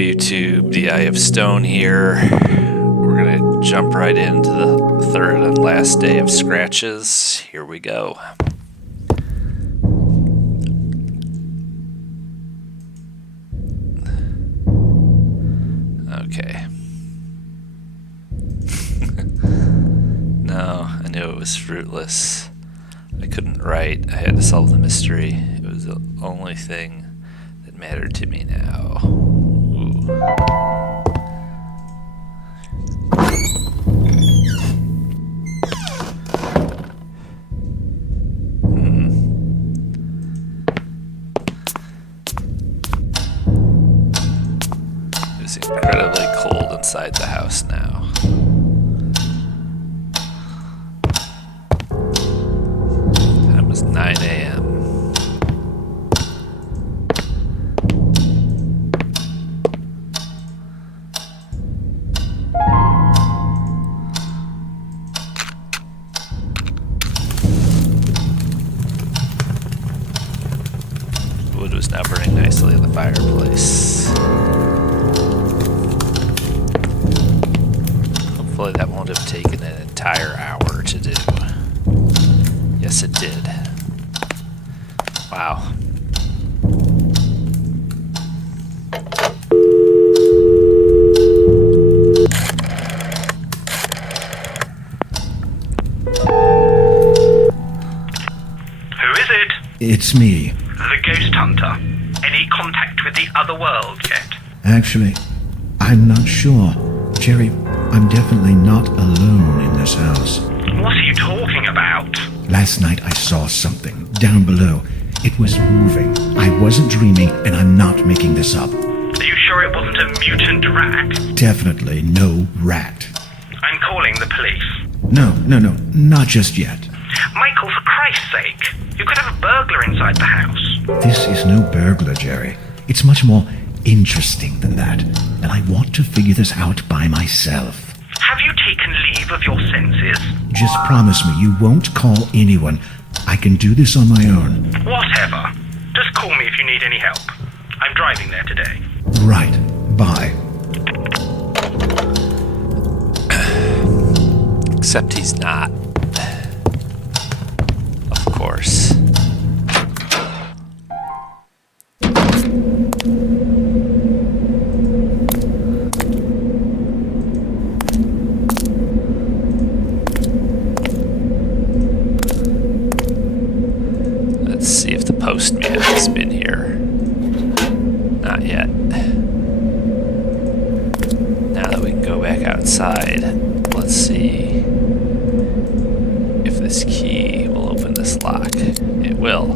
YouTube, the Eye of Stone here. We're going to jump right into the third and last day of scratches. Here we go. Okay. No, I knew it was fruitless. I couldn't write. I had to solve the mystery. It was the only thing that mattered to me now. Ooh. It's incredibly cold inside the house now. Time was 9 a.m. Wood was now burning nicely in the fireplace. Hopefully that won't have taken an entire hour to do. Yes, it did. Wow. Who is it? It's me. The ghost hunter. Any contact with the other world yet? Actually, I'm not sure. Jerry, I'm definitely not alone in this house. What are you talking about? Last night I saw something down below. It was moving. I wasn't dreaming, and I'm not making this up. Are you sure it wasn't a mutant rat? Definitely no rat. I'm calling the police. No, not just yet. Michael, for Christ's sake, you could have a burglar inside the house. This is no burglar, Jerry. It's much more interesting than that, and I want to figure this out by myself. Have you taken leave of your senses? Just promise me you won't call anyone. I can do this on my own. Whatever. Just call me if you need any help. I'm driving there today. Right. Bye. Except he's not. Of course. Let's see if the postman has been here. Not yet. Now that we can go back outside, let's see if this key will open this lock. It will.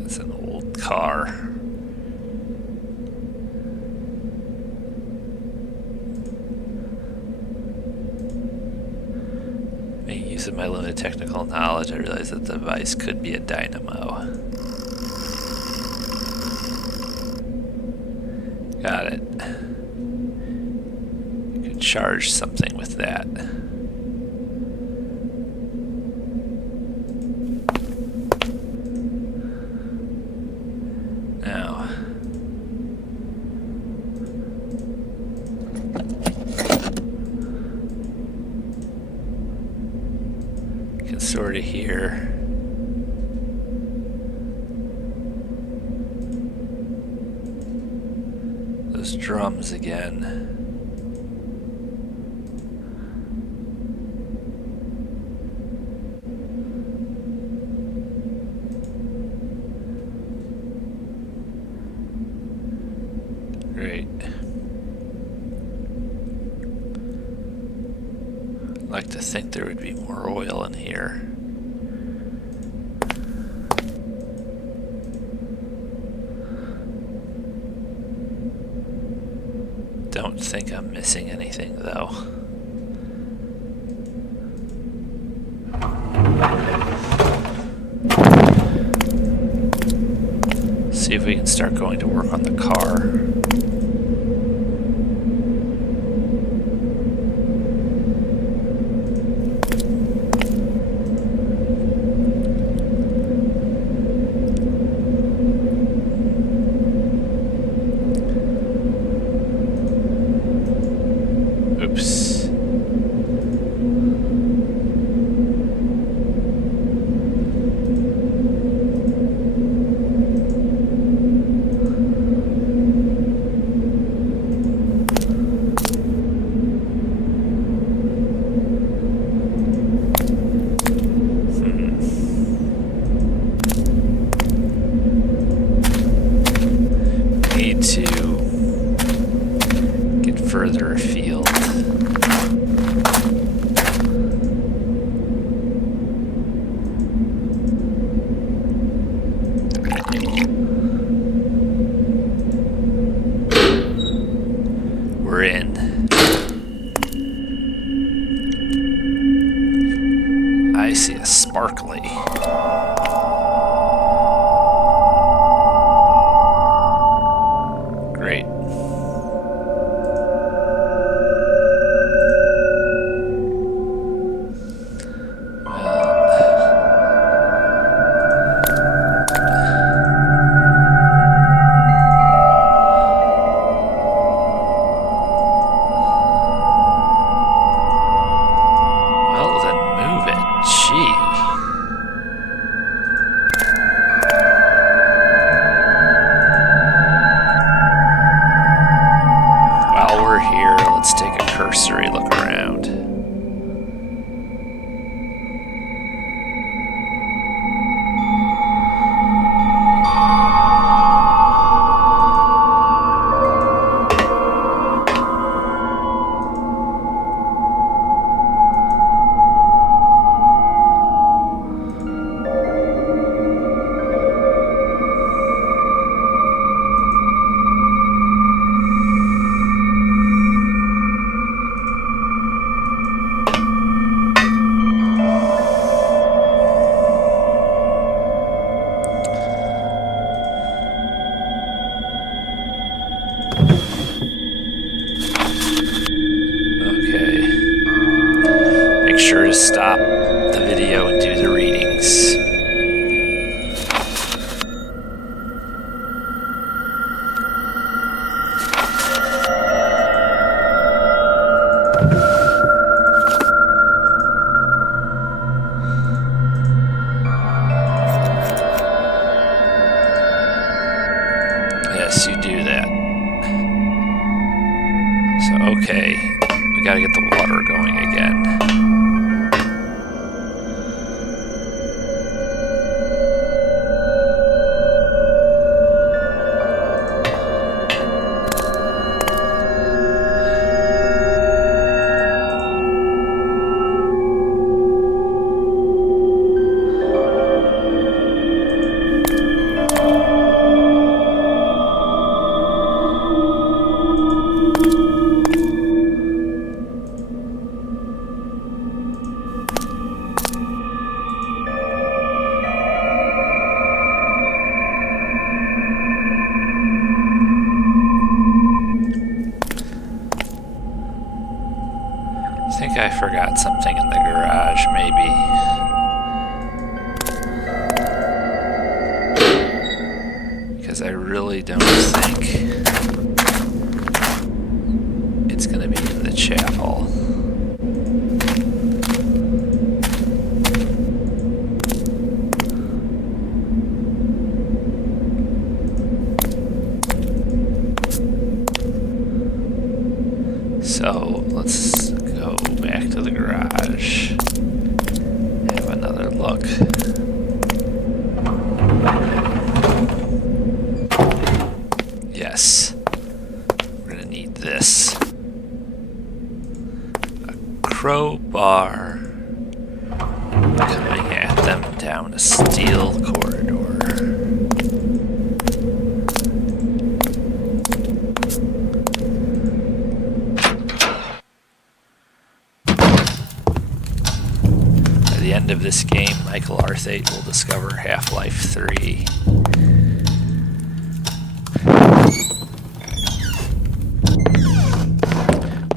That's an old car. Using my limited technical knowledge, I realized that the device could be a dynamo. Got it. You could charge something with that. Now, sort of hear those drums again. Great. I'd like to think there would be more oil in here. Don't think I'm missing anything though. See if we can start going to work on the car. cursory look around. Make sure to stop the video and do the readings. Yes, you do that. So, okay, we gotta get the water going again. I think I forgot something in the garage, maybe. Because I really don't think it's going to be in the chapel. So let's go back to the garage, have another look. Yes, we're gonna need this. A crowbar coming at them down a steel corridor. At the end of this game, Michael Arthate will discover Half-Life 3.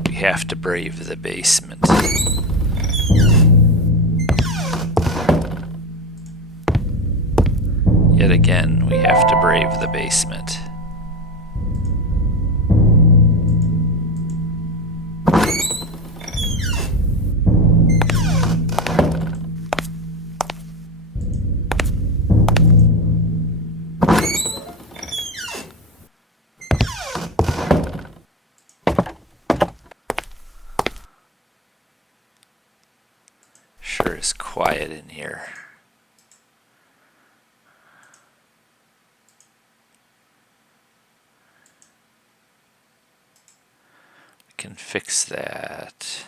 We have to brave the basement. Yet again, we have to brave the basement. Sure is quiet in here. We can fix that.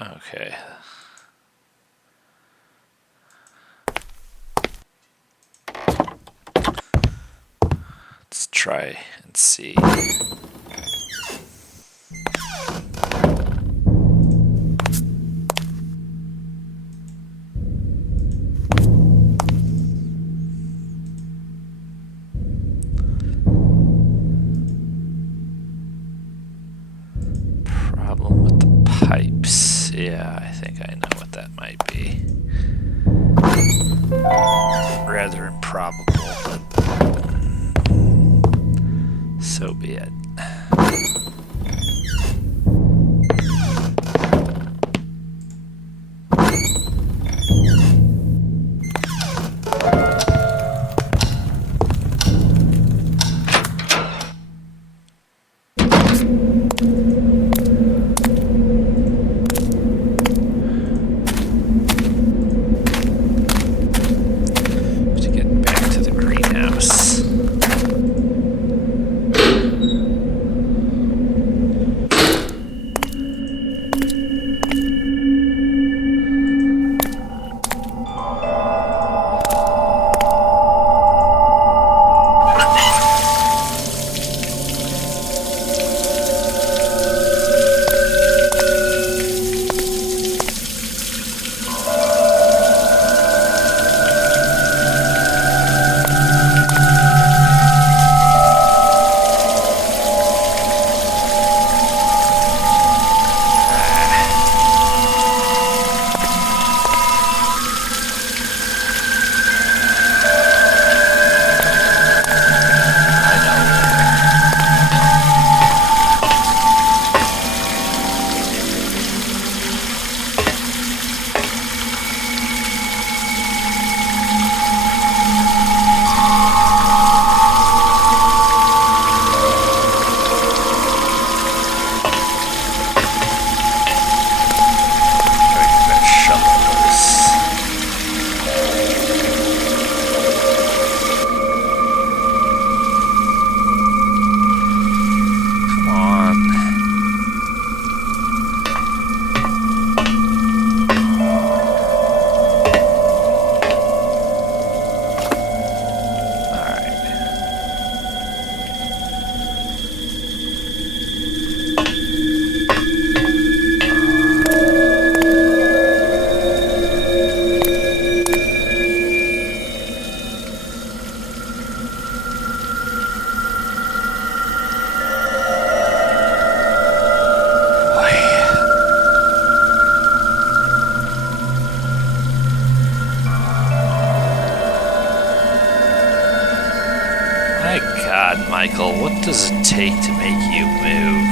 Okay. Let's try and see. Problem with the pipe. think I know what that might be. Rather improbable, but so be it. To get back to the greenhouse. My God, Michael, what does it take to make you move?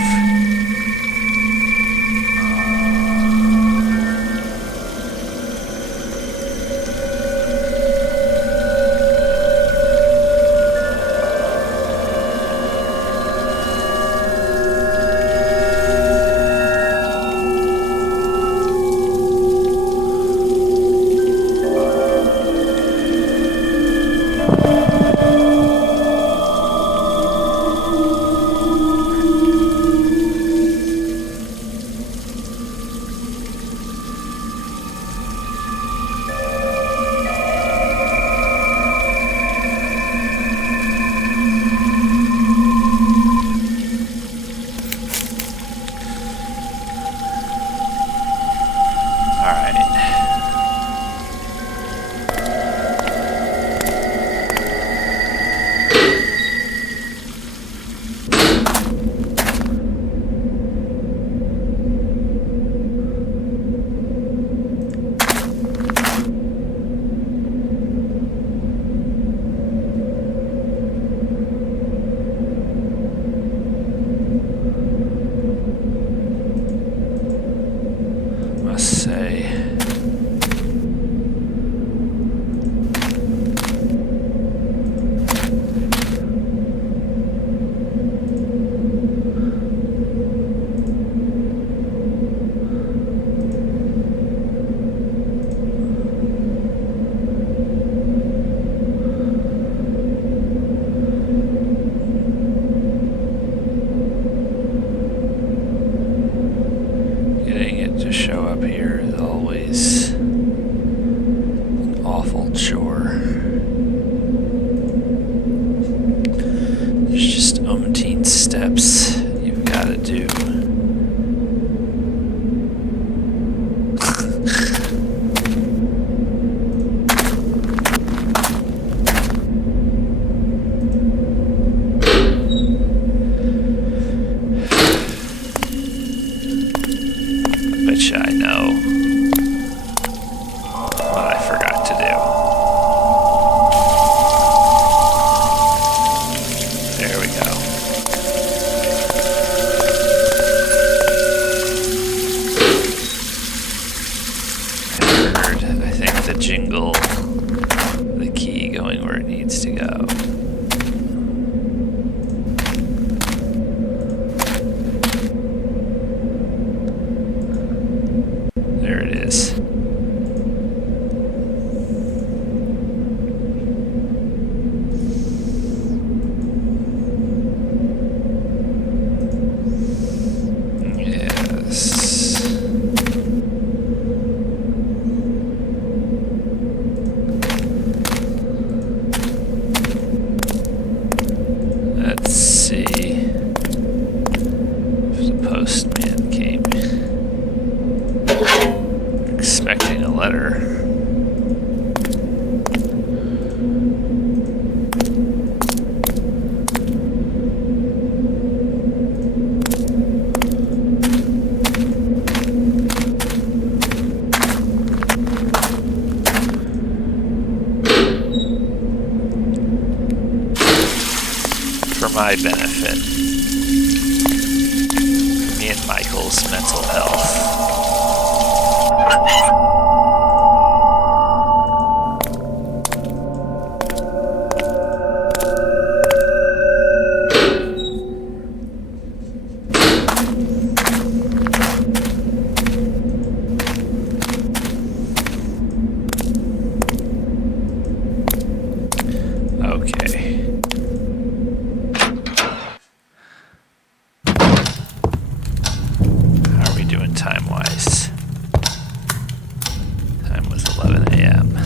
Must say. Getting it to show up here is always an awful chore. There's just umpteen steps you've got to do. Which I know. my benefit. For me and Michael's mental health. Time-wise. Time was 11 a.m.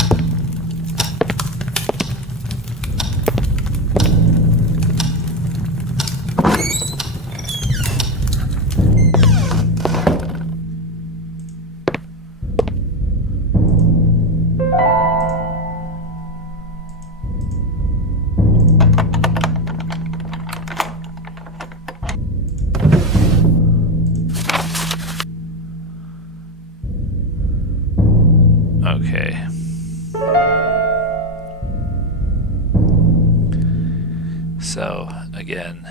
Okay. So, again,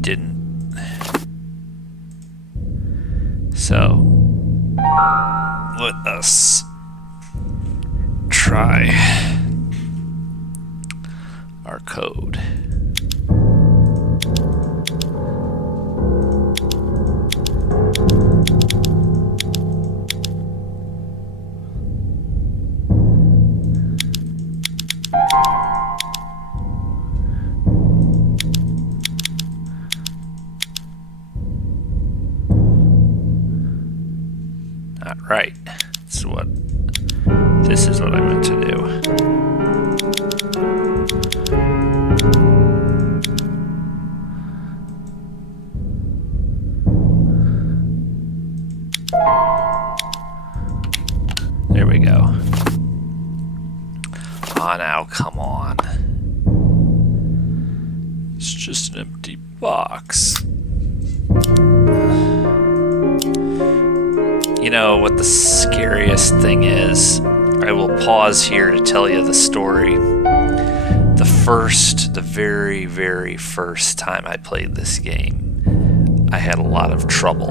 didn't. So, let us try our code. Right. This is what I meant to do. There we go. Oh, now, come on. It's just an empty box. You know what the scariest thing is? I will pause here to tell you the story. The very, very first time I played this game, I had a lot of trouble.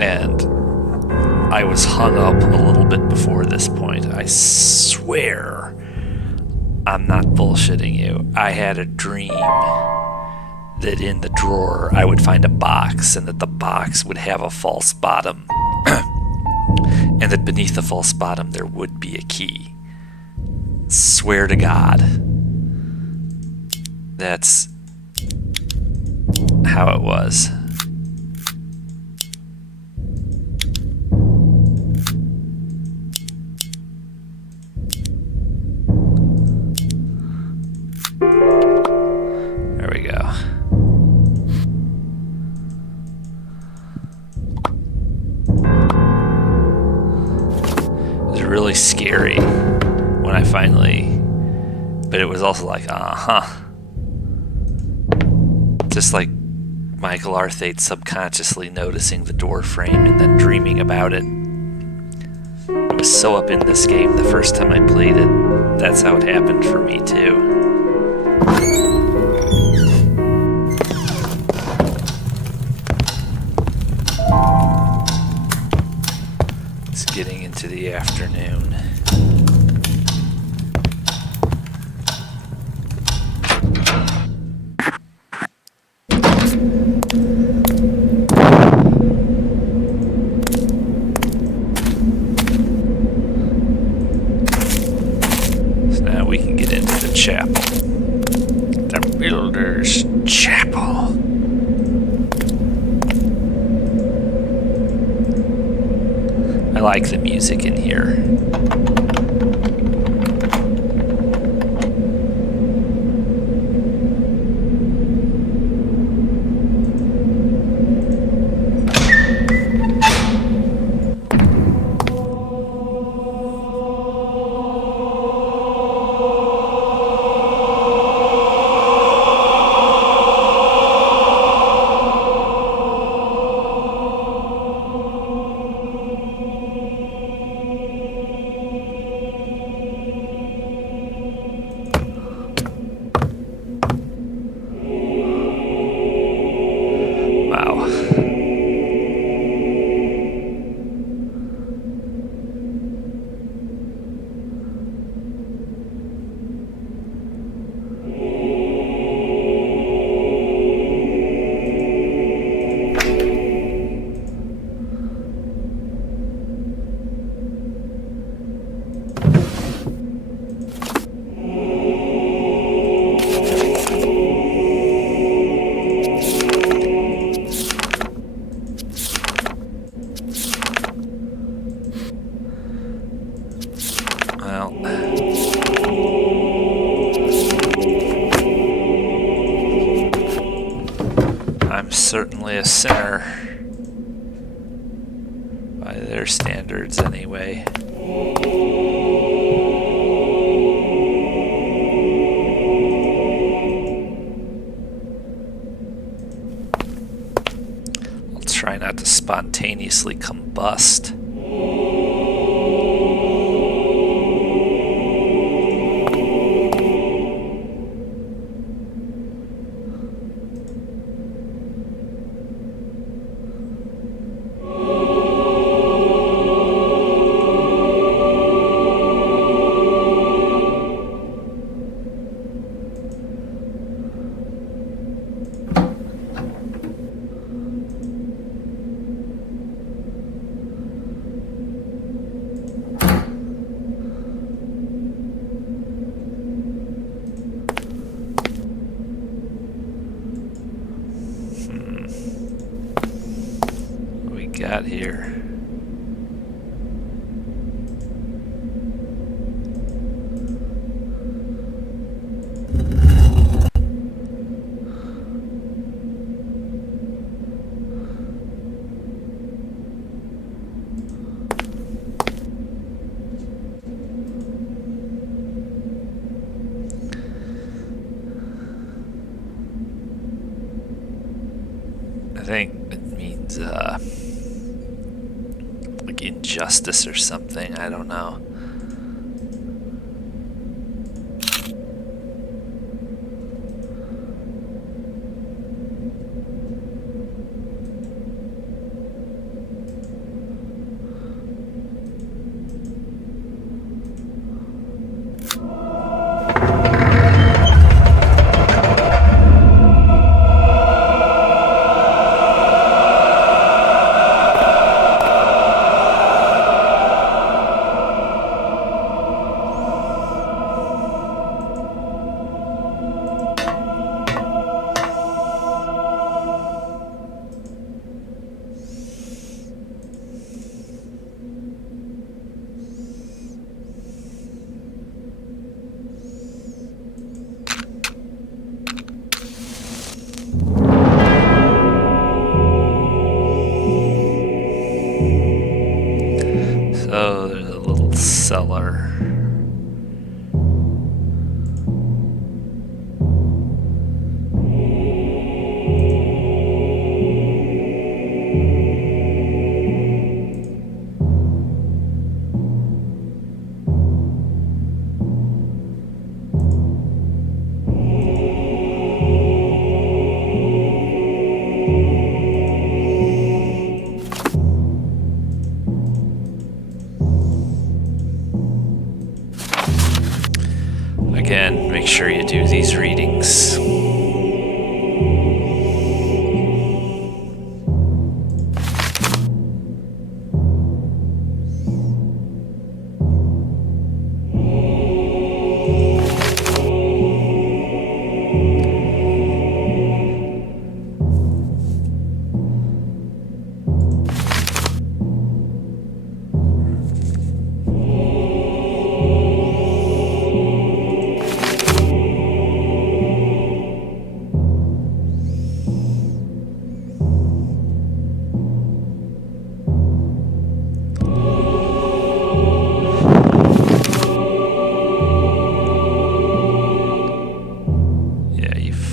And I was hung up a little bit before this point. I swear, I'm not bullshitting you. I had a dream that in the drawer I would find a box and that the box would have a false bottom. And that beneath the false bottom there would be a key. Swear to God. That's how it was. There we go. Really scary when I finally, but it was also like, just like Michael Arthate subconsciously noticing the door frame and then dreaming about it. was so up in this game the first time I played it, that's how it happened for me too. It's getting into the afternoon. So now we can get into the chapel. The Builder's Chapel. I like the music in here. Wow. Well, I'm certainly a sinner by their standards anyway. I'll try not to spontaneously combust. What we got here? I think it means like injustice or something. I don't know. So there's a little cellar. again, make sure you do these readings.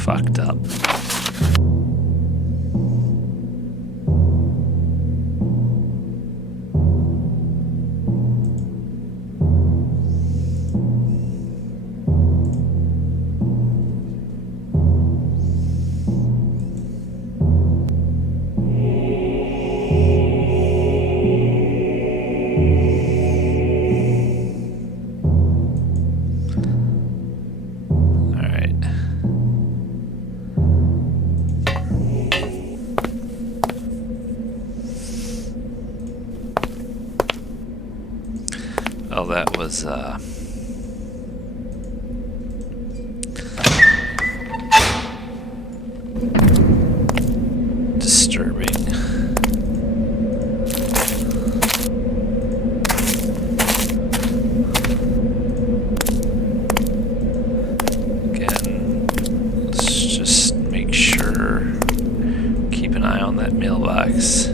Fucked up. Oh, that was, disturbing. Again, let's just make sure, keep an eye on that mailbox.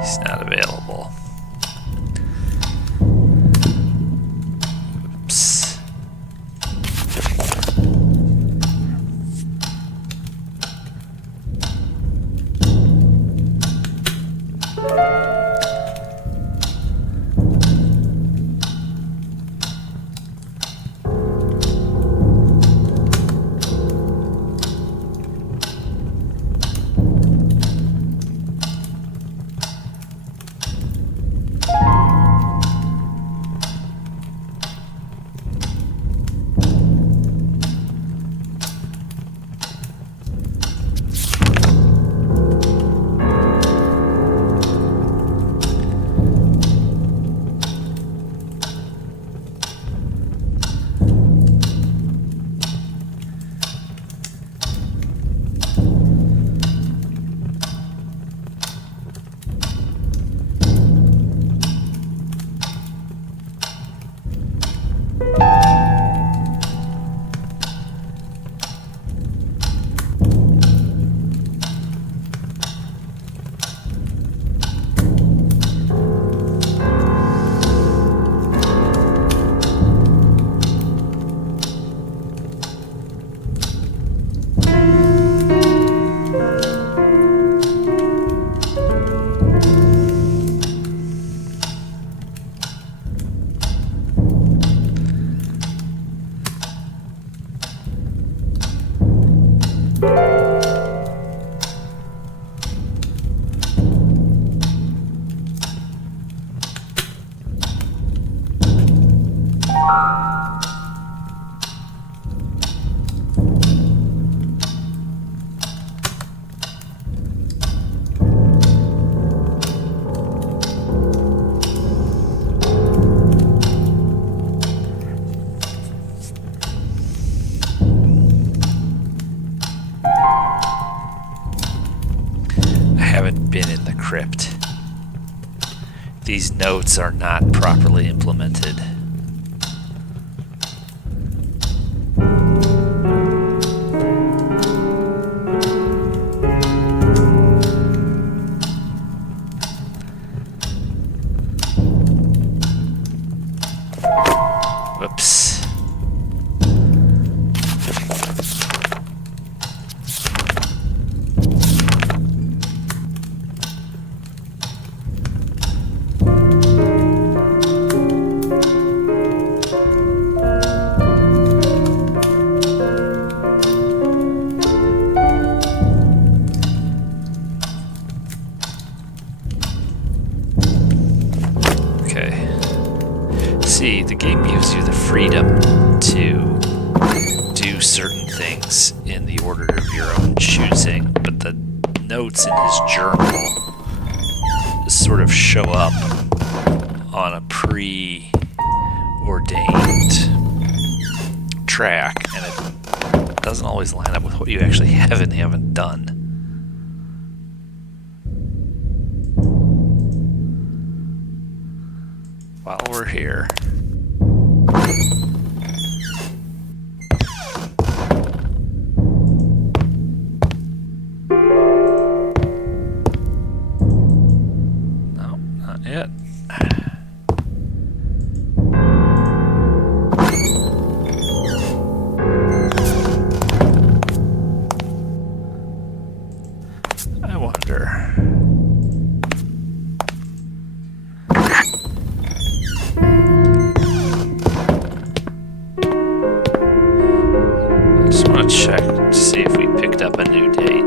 He's not available. Oops. Been in the crypt. These notes are not properly implemented. do certain things in the order of your own choosing, but the notes in his journal sort of show up on a preordained track, and it doesn't always line up with what you actually have and haven't done. While we're here, no, not yet. I wonder. I just want to check to see if we picked up a new date.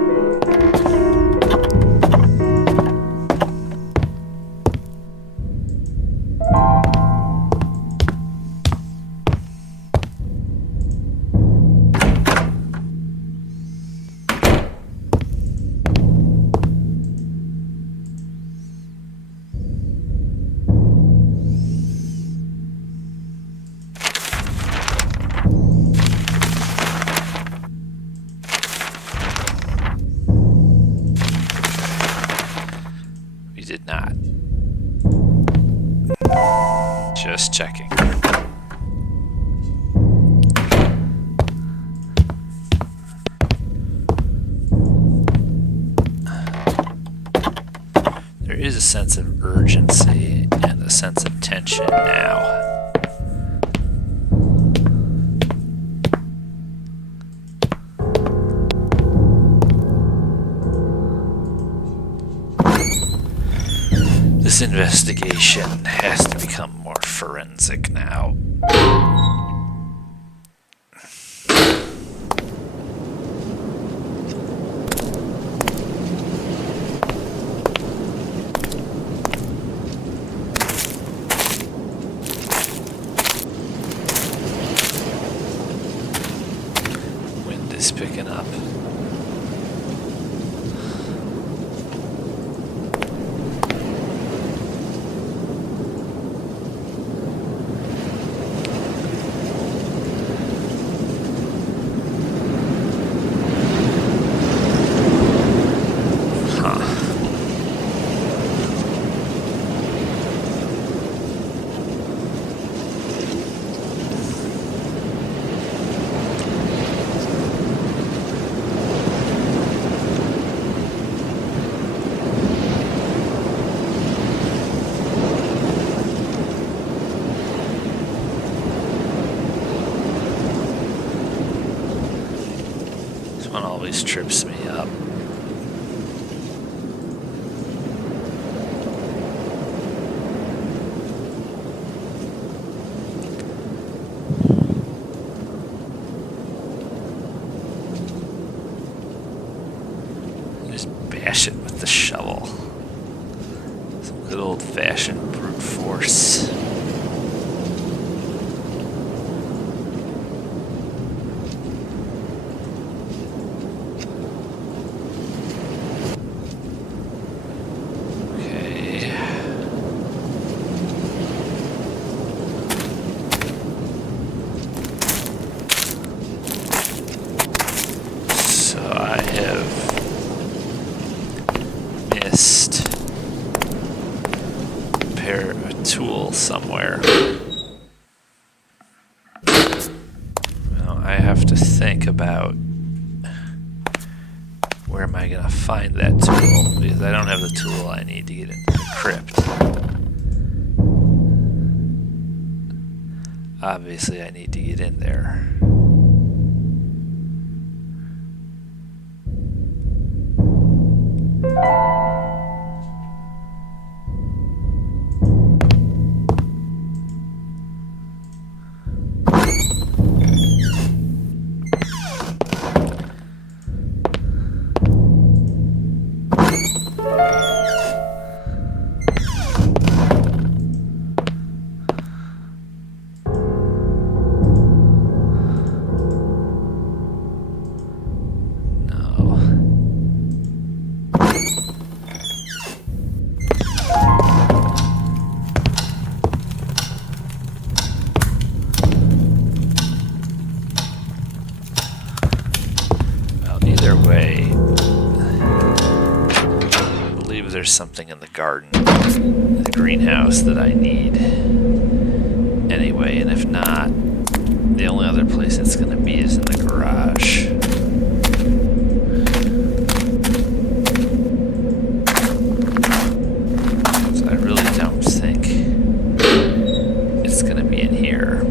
We did not. Just checking. There is a sense of urgency and a sense of tension now. This investigation has to become more forensic now. Wind is picking up. This one always trips me up. Just bash it with the shovel. Some good old-fashioned brute force. Okay. So I have missed a tool somewhere. Now I have to think about where am I going to find that tool, because I don't have the tool I need to get into the crypt. Obviously I need to get in there. there's something in the garden, in the greenhouse that I need anyway, and if not, the only other place it's going to be is in the garage. So I really don't think it's going to be in here.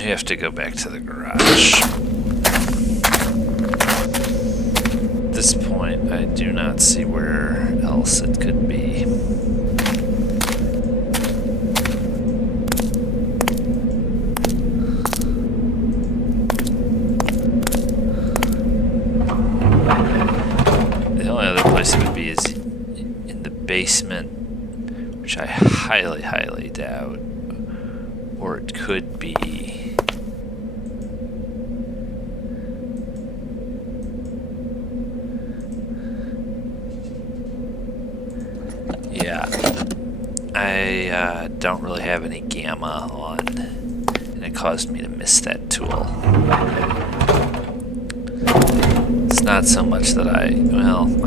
Have to go back to the garage. At this point, I do not see where else it could be. The only other place it would be is in the basement, which I highly, highly doubt. Or it could be I don't really have any gamma on, and it caused me to miss that tool. It's not so much that I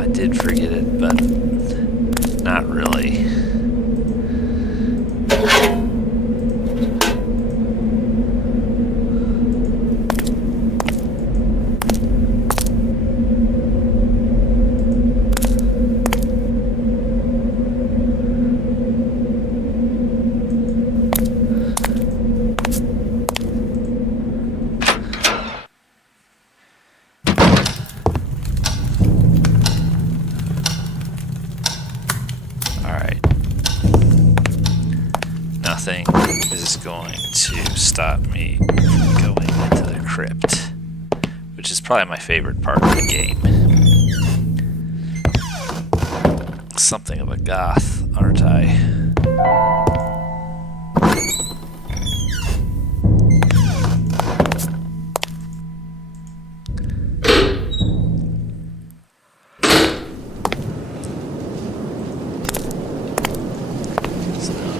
did forget it, but not really. Nothing is going to stop me from going into the crypt, which is probably my favorite part of the game. Something of a goth, aren't I?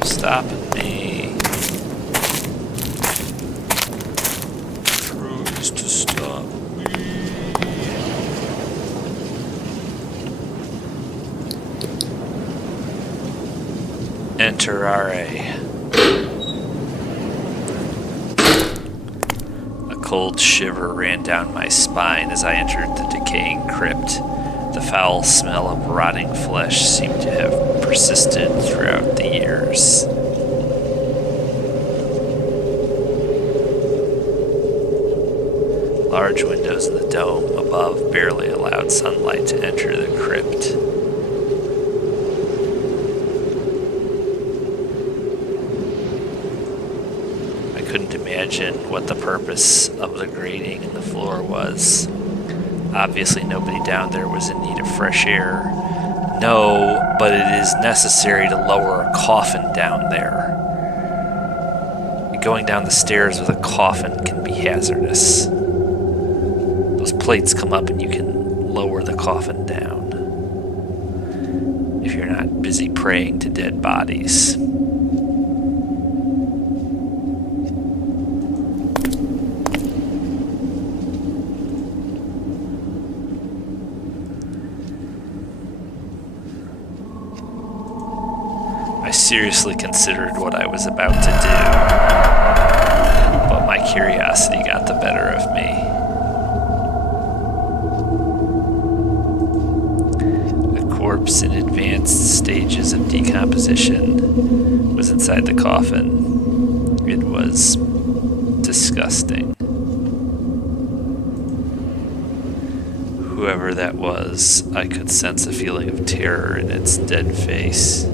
Stopping me. Tries to stop me. Enter RA. A cold shiver ran down my spine as I entered the decaying crypt. The foul smell of rotting flesh seemed to have persisted throughout the years. Large windows in the dome above barely allowed sunlight to enter the crypt. I couldn't imagine what the purpose of the grating in the floor was. Obviously, nobody down there was in need of fresh air. No, but it is necessary to lower a coffin down there. Going down the stairs with a coffin can be hazardous. Those plates come up and you can lower the coffin down. if you're not busy praying to dead bodies. I seriously considered what I was about to do, but my curiosity got the better of me. A corpse in advanced stages of decomposition was inside the coffin. It was disgusting. Whoever that was, I could sense a feeling of terror in its dead face.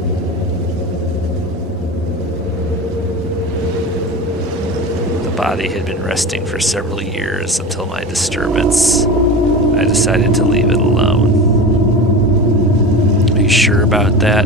The body had been resting for several years until my disturbance. I decided to leave it alone. Are you sure about that?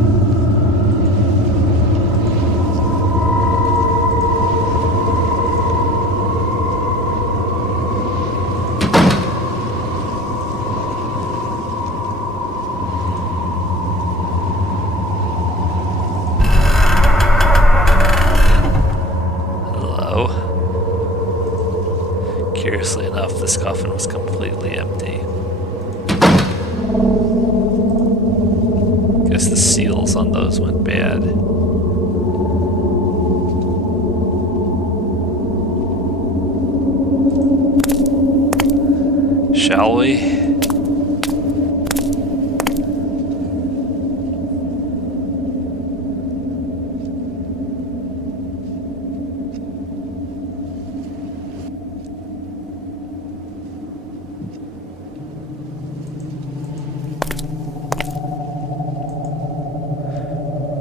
Curiously enough, this coffin was completely empty. Guess the seals on those went bad. Shall we?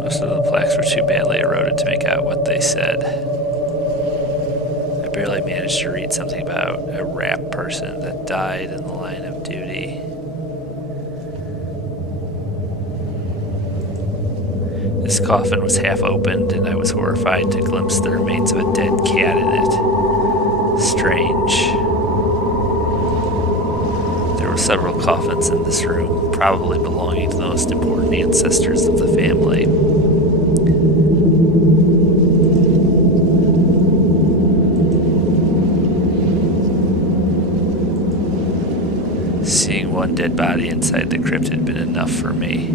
Most of the plaques were too badly eroded to make out what they said. I barely managed to read something about a rap person that died in the line of duty. This coffin was half opened, and I was horrified to glimpse the remains of a dead cat in it. Strange. There were several coffins in this room, probably belonging to the most important ancestors of the family. Seeing one dead body inside the crypt had been enough for me.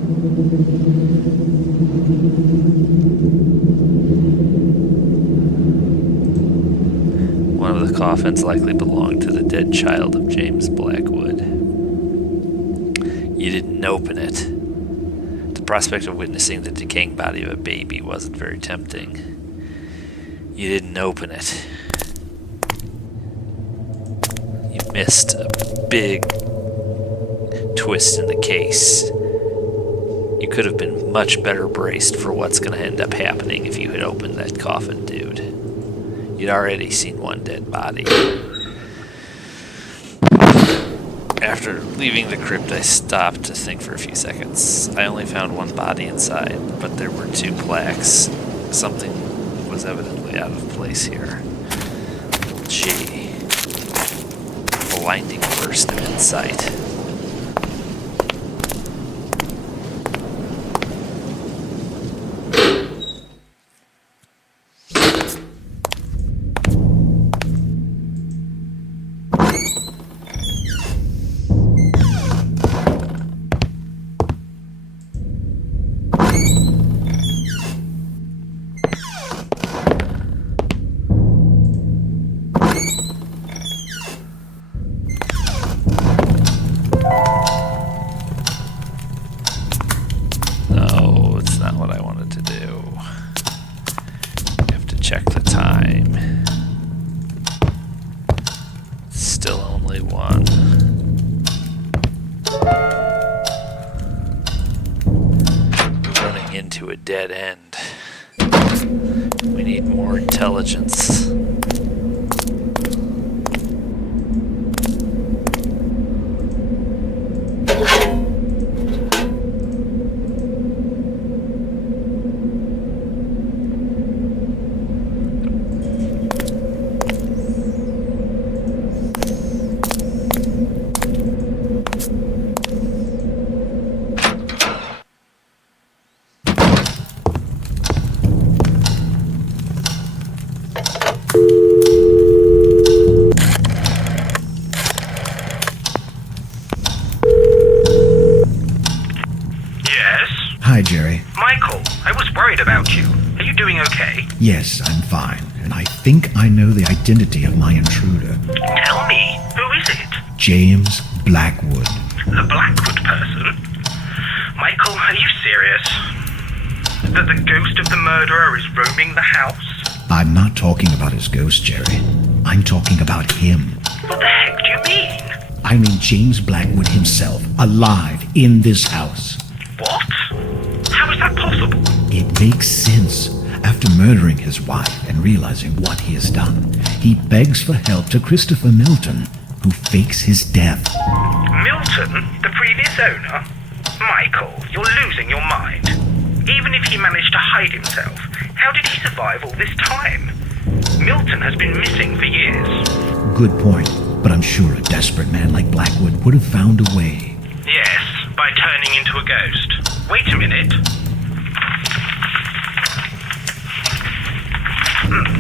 One of the coffins likely belonged to the dead child of James Blackwood. You didn't open it. The prospect of witnessing the decaying body of a baby wasn't very tempting. You didn't open it. You missed a big twist in the case. You could have been much better braced for what's going to end up happening if you had opened that coffin, dude. You'd already seen one dead body. After leaving the crypt, I stopped to think for a few seconds. I only found one body inside, but there were two plaques. Something was evidently out of place here. Gee. Blinding burst of insight. Check the time. Still only one. We're running into a dead end. We need more intelligence. Jerry? Michael, I was worried about you. Are you doing okay? Yes, I'm fine, and I think I know the identity of my intruder. Tell me, who is it? James Blackwood. The Blackwood person? Michael, are you serious? That the ghost of the murderer is roaming the house? I'm not talking about his ghost, Jerry. I'm talking about him. What the heck do you mean? I mean James Blackwood himself, alive in this house. What? How is that possible? It makes sense. After murdering his wife and realizing what he has done, he begs for help to Christopher Milton, who fakes his death. Milton, the previous owner? Michael, you're losing your mind. Even if he managed to hide himself, how did he survive all this time? Milton has been missing for years. Good point, but I'm sure a desperate man like Blackwood would have found a way. Yes, by turning into a ghost. Wait a minute.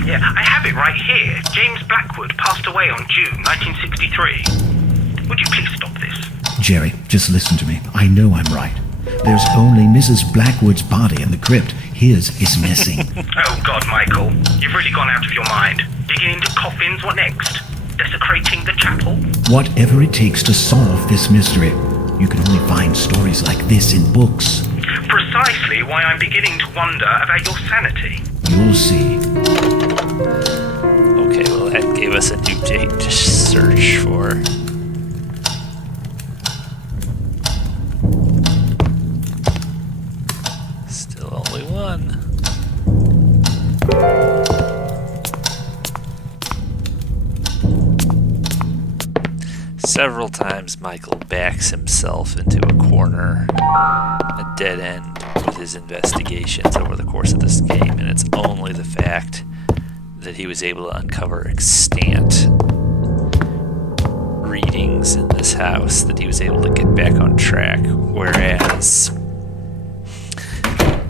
Yeah, I have it right here. James Blackwood passed away on June 1963. Would you please stop this? Jerry, just listen to me. I know I'm right. There's only Mrs. Blackwood's body in the crypt. His is missing. Oh God, Michael. You've really gone out of your mind. Digging into coffins, what next? Desecrating the chapel? Whatever it takes to solve this mystery. You can only find stories like this in books. Precisely why I'm beginning to wonder about your sanity. You'll see. Okay, well that gave us a new date to search for. Still only one. Several times Michael backs himself into a corner, a dead end with his investigations over the course of this game, and it's only the fact that he was able to uncover extant readings in this house that he was able to get back on track, whereas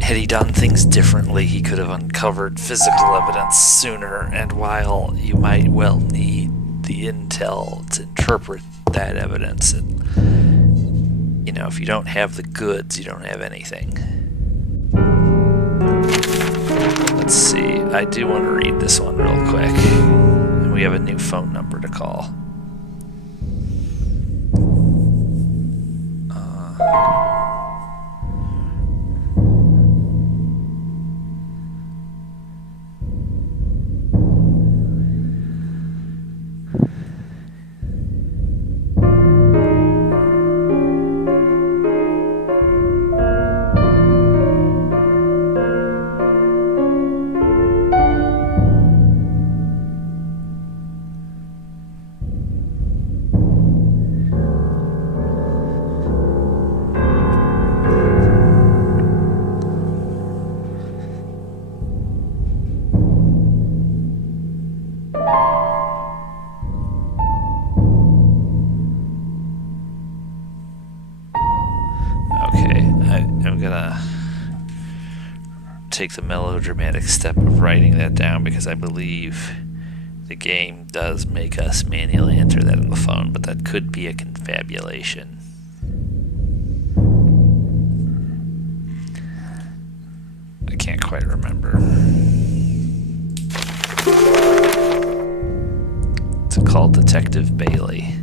had he done things differently, he could have uncovered physical evidence sooner, and while you might well need the intel to interpret that evidence, and if you don't have the goods, you don't have anything. Let's see, I do want to read this one real quick, and we have a new phone number to call. I'm gonna take the melodramatic step of writing that down because I believe the game does make us manually enter that on the phone, but that could be a confabulation. I can't quite remember. It's called Detective Bailey.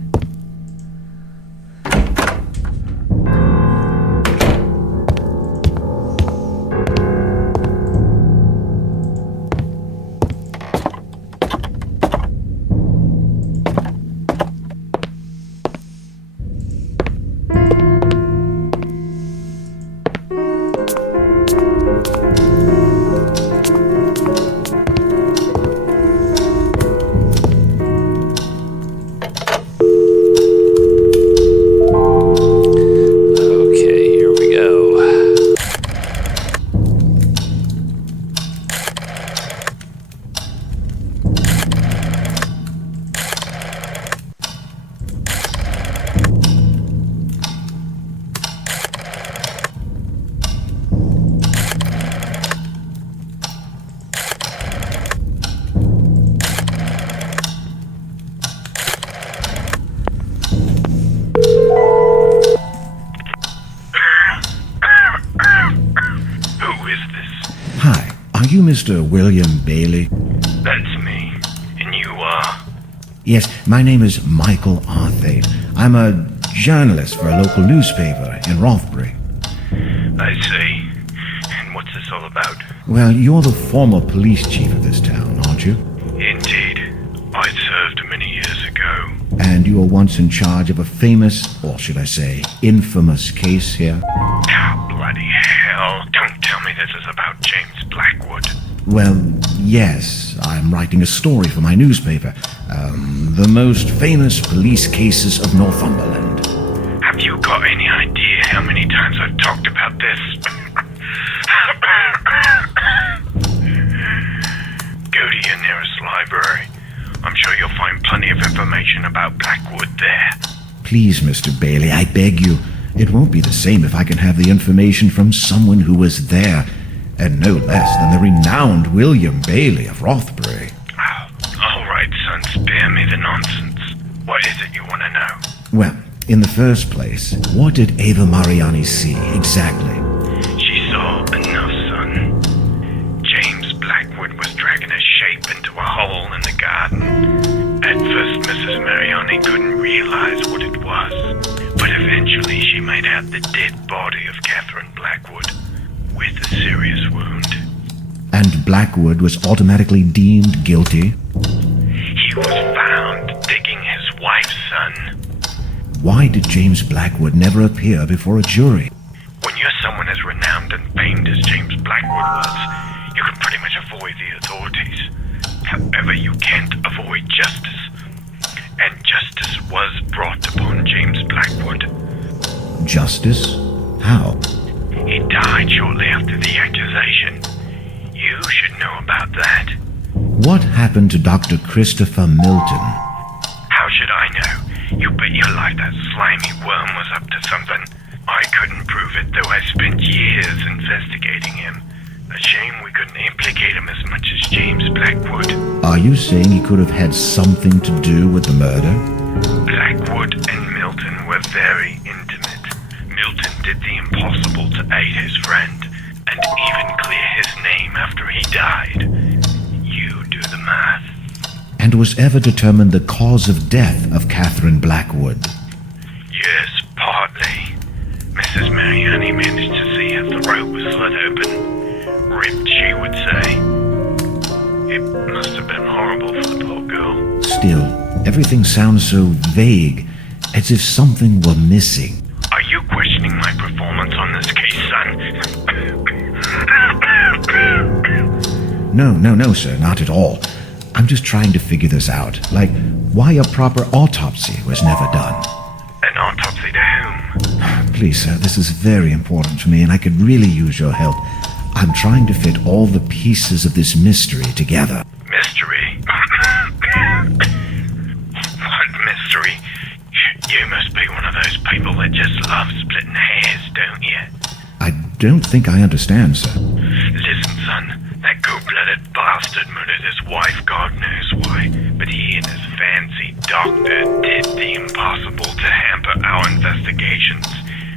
Who is this? Hi, are you Mr. William Bailey? That's me. And you are? Yes, my name is Michael Arthate. I'm a journalist for a local newspaper in Rothbury. I see. And what's this all about? Well, you're the former police chief of this town, aren't you? Indeed. I served many years ago. And you were once in charge of a famous, or should I say, infamous case here? Oh, bloody hell. Don't tell me this is about James Blackwood. Well, yes, I'm writing a story for my newspaper. The most famous police cases of Northumberland. Have you got any idea how many times I've talked about this? Go to your nearest library. I'm sure you'll find plenty of information about Blackwood there. Please, Mr. Bailey, I beg you. It won't be the same if I can have the information from someone who was there, and no less than the renowned William Bailey of Rothbury. All right, son, spare me the nonsense. What is it you want to know? Well, in the first place, what did Ava Mariani see exactly? She saw enough, son. James Blackwood was dragging a shape into a hole in the garden. At first, Mrs. Mariani couldn't realize what it was, but eventually she made out the dead body of Catherine Blackwood with a serious wound. And Blackwood was automatically deemed guilty? He was found digging his wife's son. Why did James Blackwood never appear before a jury? When you're someone as renowned and famed as James Blackwood was, you can pretty much avoid the authorities. However, you can't avoid justice. And justice was brought upon James Blackwood. Justice? How? He died shortly after the accusation. You should know about that. What happened to Dr. Christopher Milton? How should I know? You bet your life that slimy worm was up to something. I couldn't prove it, though I spent years investigating him. A shame we couldn't implicate him as much as James Blackwood. Are you saying he could have had something to do with the murder? Blackwood and Milton were very intimate. Milton did the impossible to aid his friend, and even clear his name after he died. You do the math. And was ever determined the cause of death of Catherine Blackwood? Yes, partly. Mrs. Mariani managed to see her throat was slit open. Ripped, she would say. It must have been horrible for the poor girl. Still, everything sounds so vague, as if something were missing. Are you questioning my performance on this case, son? No, sir, not at all. I'm just trying to figure this out. Like, why a proper autopsy was never done. An autopsy to whom? Please, sir, this is very important to me, and I could really use your help. I'm trying to fit all the pieces of this mystery together. Mystery? What mystery? You must be one of those people that just love splitting hairs, don't you? I don't think I understand, sir. Listen, son. That cold-blooded bastard murdered his wife, God knows why. But he and his fancy doctor did the impossible to hamper our investigations.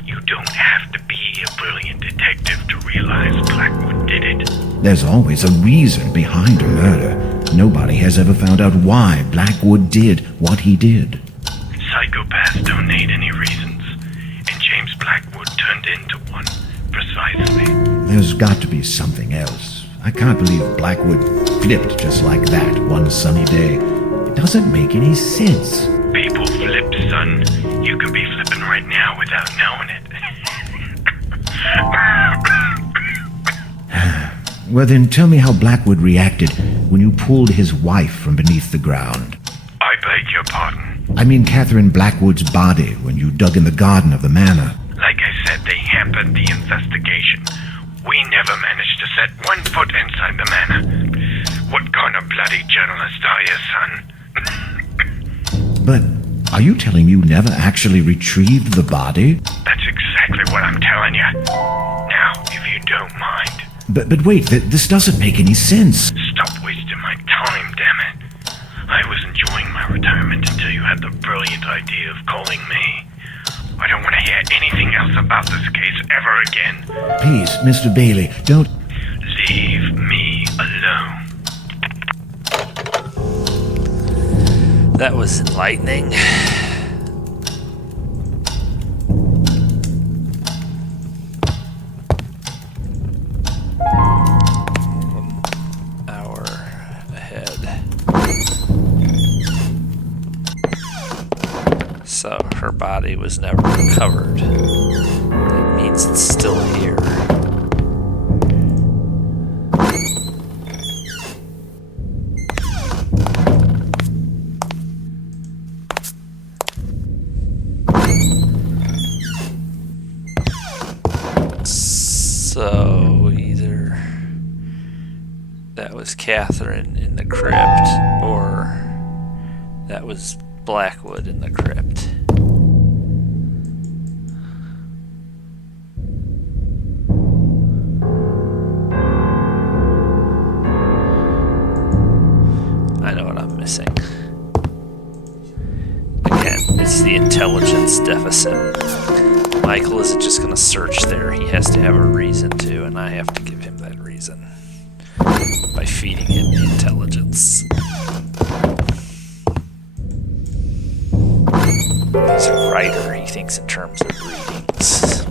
You don't have to be a brilliant detective to realize Blackwood did it. There's always a reason behind a murder. Nobody has ever found out why Blackwood did what he did. Psychopaths don't need any reasons. And James Blackwood turned into one, precisely. There's got to be something else. I can't believe Blackwood flipped just like that one sunny day. It doesn't make any sense. People flip, son. You could be flipping right now without knowing it. Well, then tell me how Blackwood reacted when you pulled his wife from beneath the ground. I beg your pardon. I mean Catherine Blackwood's body when you dug in the garden of the manor. Like I said, they hampered the investigation. We never managed to set one foot inside the manor. What kind of bloody journalist are you, son? But are you telling me you never actually retrieved the body? That's exactly what I'm telling you. Now, if you don't mind. But wait, this doesn't make any sense. Stop wasting my time, damn it. I was enjoying my retirement until you had the brilliant idea of calling me. I don't want to hear anything else about this case ever again. Please, Mr. Bailey, don't... Leave me alone. That was enlightening. So her body was never recovered. That means it's still here. So either that was Catherine in the crypt, or that was Blackwood in the crypt. I know what I'm missing. Again, it's the intelligence deficit. Michael isn't just going to search there. He has to have a reason to, and I have to give him that reason by feeding him the intelligence. He's a writer. He thinks in terms of readings.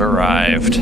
Arrived.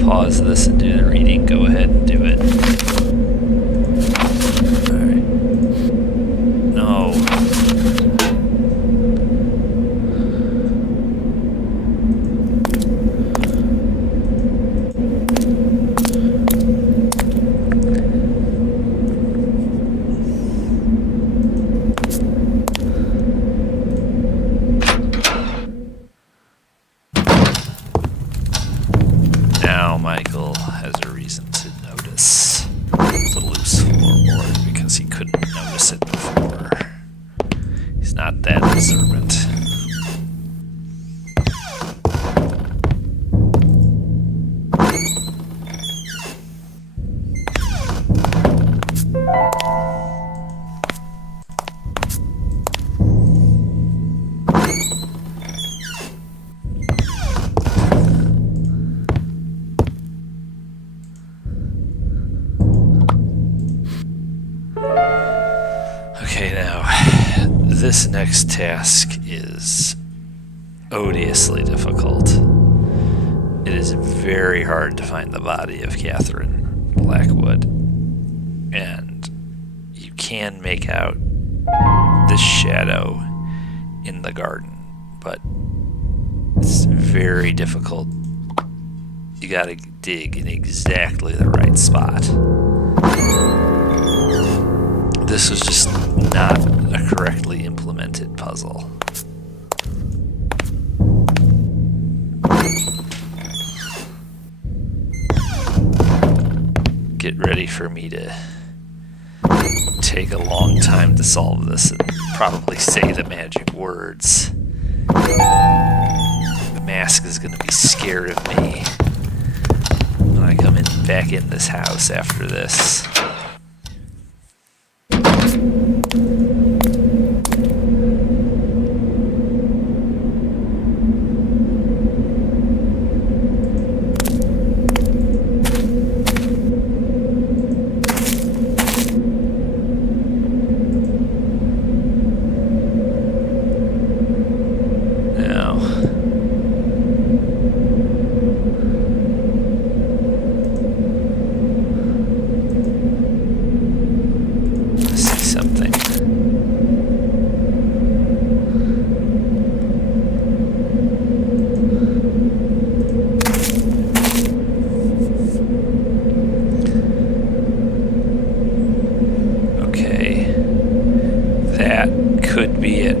Pause this and do the reading, go ahead and do it. Alright. No. Michael has a reason to notice the loose floorboard because he couldn't notice it before. He's not that observant. Okay, now, this next task is odiously difficult. It is very hard to find the body of Catherine Blackwood, and you can make out this shadow in the garden, but it's very difficult. You gotta dig in exactly the right spot. This was just not a correctly implemented puzzle. Get ready for me to take a long time to solve this and probably say the magic words. The mask is going to be scared of me when I come back in this house after this.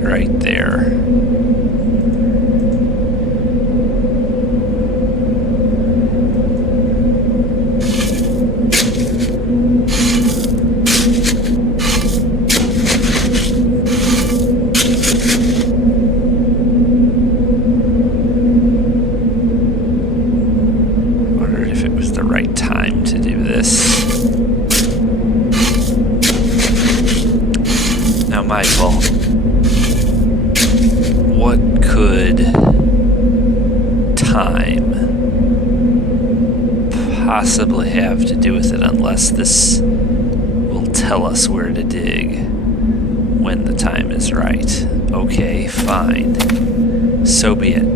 Right there. Wondered if it was the right time to do this. Now, Michael, what could time possibly have to do with it, unless this will tell us where to dig when the time is right? Okay, fine. So be it.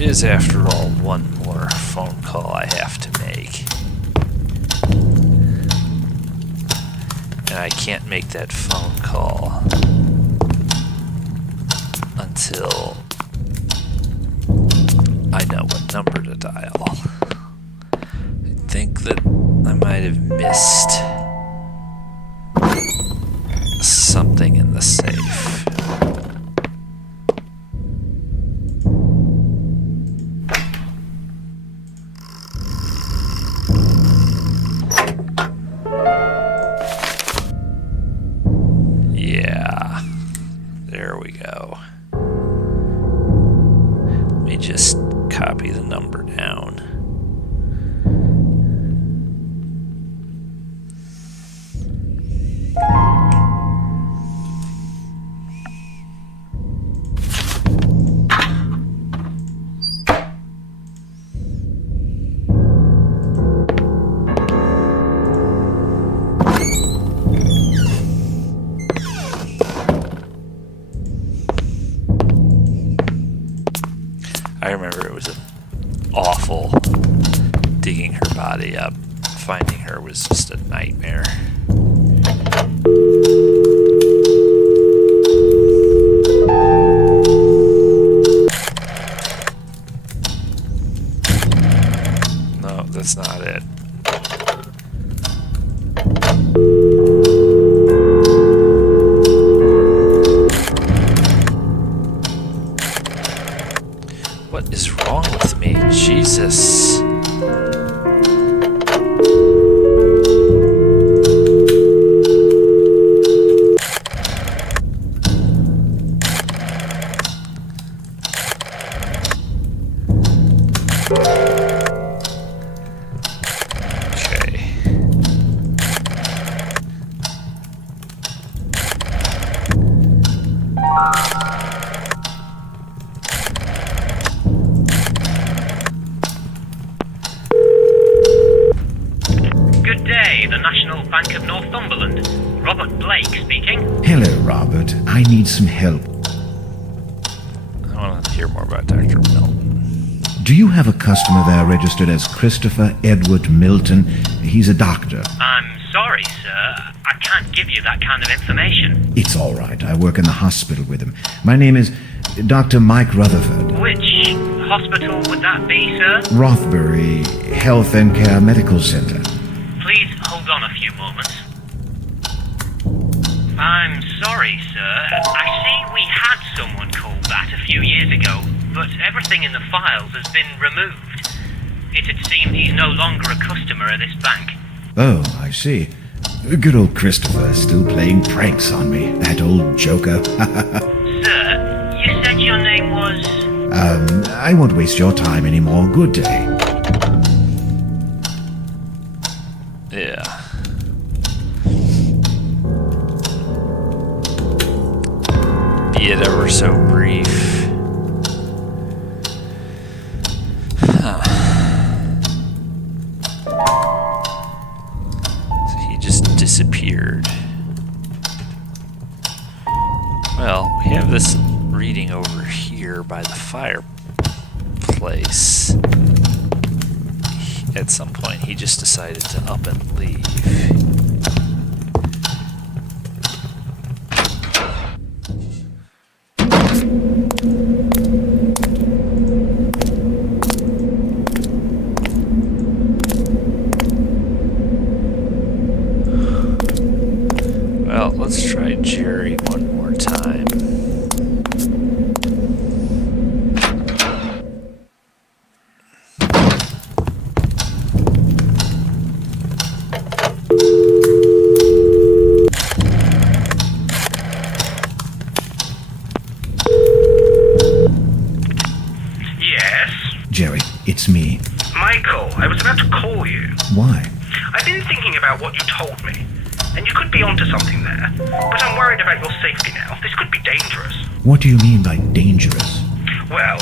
Is, after all, one more phone call I have to make. And I can't make that phone call until I know what number to dial. I think that I might have missed something in the safe. Copy the number down. I remember it was awful digging her body up. Finding her was just a nightmare. No, that's not it. What is wrong with me? Jesus. Good day, the National Bank of Northumberland. Robert Blake speaking. Hello, Robert. I need some help. I want to hear more about Dr. Milton. Do you have a customer there registered as Christopher Edward Milton? He's a doctor. I'm sorry, sir. I can't give you that kind of information. It's all right. I work in the hospital with him. My name is Dr. Mike Rutherford. Which hospital would that be, sir? Rothbury Health and Care Medical Center. Please hold on a few moments. I'm sorry, sir. I see we had someone called that a few years ago, but everything in the files has been removed. It had seemed he's no longer a customer of this bank. Oh, I see. Good old Christopher still playing pranks on me. That old joker. Sir, you said your name was... I won't waste your time anymore. Good day. Yeah. Be it ever so brief. Huh. So he just disappeared. Well, we have this reading over here by the fireplace. At some point, he just decided to up and leave. Well, let's try Jerry one more time. Yes? Jerry, it's me. Michael, I was about to call you. Why? I've been thinking about what you told me, and you could be onto something there, but I'm worried about your safety now. This could be dangerous. What do you mean by dangerous? Well,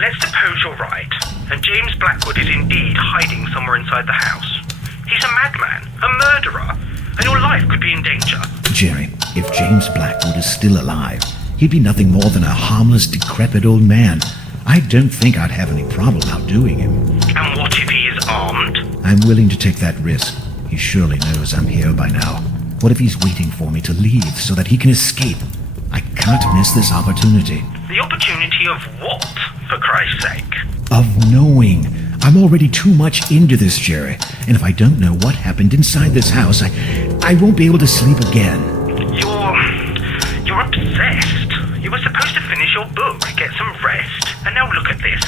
let's suppose you're right, and James Blackwood is indeed hiding somewhere inside the house. He's a madman, a murderer, and your life could be in danger. Jerry, if James Blackwood is still alive, he'd be nothing more than a harmless, decrepit old man. I don't think I'd have any problem outdoing him. And what if he is armed? I'm willing to take that risk. He surely knows I'm here by now. What if he's waiting for me to leave so that he can escape? I can't miss this opportunity. The opportunity of what, for Christ's sake? Of knowing. I'm already too much into this, Jerry. And if I don't know what happened inside this house, I won't be able to sleep again. You're obsessed. You were supposed to finish your book, get some rest, and now look at this.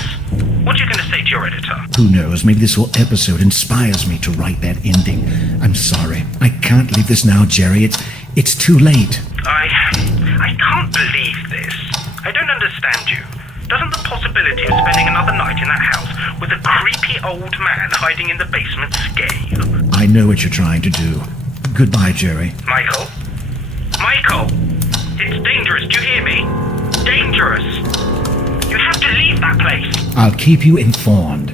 What are you going to say to your editor? Who knows, maybe this whole episode inspires me to write that ending. I'm sorry. I can't leave this now, Jerry. It's too late. I can't believe this. I don't understand you. Doesn't the possibility of spending another night in that house with a creepy old man hiding in the basement scare you? I know what you're trying to do. Goodbye, Jerry. Michael? Michael! It's dangerous, do you hear me? Dangerous! You have to leave that place! I'll keep you informed.